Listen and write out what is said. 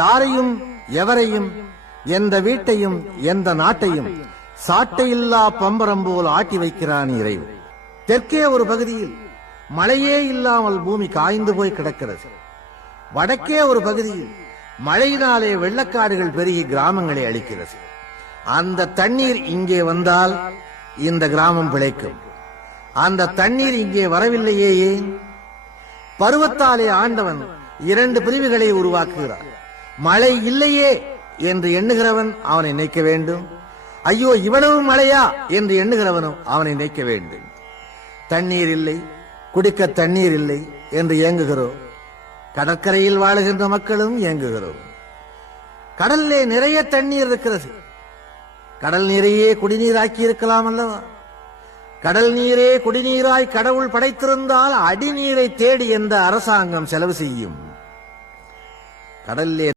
யாரையும் எவரையும் எந்த வீட்டையும் எந்த நாட்டையும் சாட்டையில்லா பம்பரம் போல் ஆட்டி வைக்கிறான் இறைவன். தெற்கே ஒரு பகுதியில் மழையே இல்லாமல் பூமி காய்ந்து போய் கிடக்கிறது. வடக்கே ஒரு பகுதியில் மழையினாலே வெள்ளக்காடுகள் பெருகி கிராமங்களை அழிக்கிறது. அந்த தண்ணீர் இங்கே வந்தால் இந்த கிராமம் பிழைக்கும். அந்த தண்ணீர் இங்கே வரவில்லையே ஏன்? பருவத்தாலே ஆண்டவன் இரண்டு பிரிவுகளை உருவாக்குகிறார். மழை இல்லையே என்று எண்ணுகிறவன் அவனை நினைக்க வேண்டும். ஐயோ இவ்வளவு மழையா என்று எண்ணுகிறவனும் அவனை நினைக்க வேண்டும். தண்ணீர் இல்லை, குடிக்க தண்ணீர் இல்லை என்று ஏங்குகிறோம். கடற்கரையில் வாழுகின்ற மக்களும் ஏங்குகிறோம். கடல்லே நிறைய தண்ணீர் இருக்கிறது. கடல் நீரையே குடிநீராக்கி இருக்கலாம் அல்லவா? கடல் நீரே குடிநீராய் கடவுள் படைத்திருந்தால் அடிநீரை தேடி எந்த அரசாங்கம் செலவு செய்யும்? கடல்லே